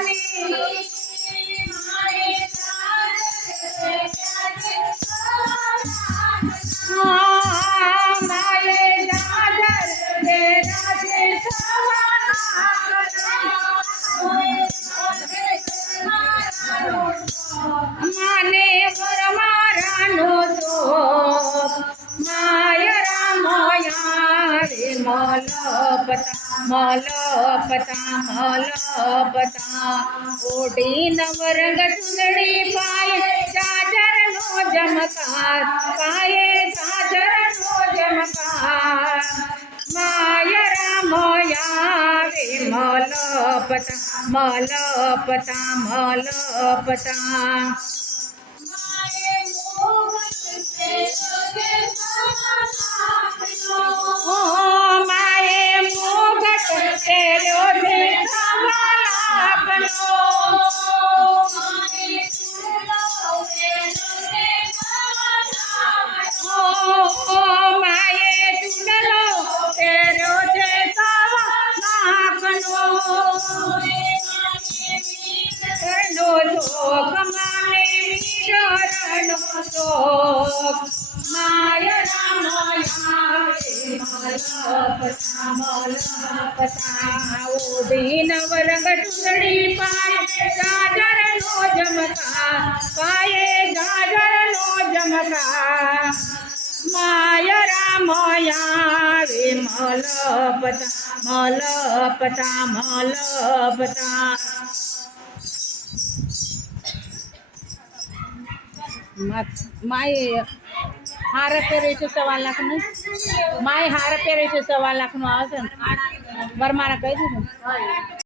Amen. మాలోపత మాలోపత మాలోపత ఓడిన వరగ సుందడి పాయ సాజరను జమకార్ పాయ సాజరను జమకార్ మాయ రామోయావే మాలోపత మాలోపత మాలోపత નવરંગ ચૂંદડી પાય ગાજરનો જમકા પાયે ગાજરનો જમકા my રામયા રે મલપતા મલપતા મલપતા. માય હાર પહેરે છે સવા લાખનું. માય હાર પહેરે છે સવા લાખનું આવશે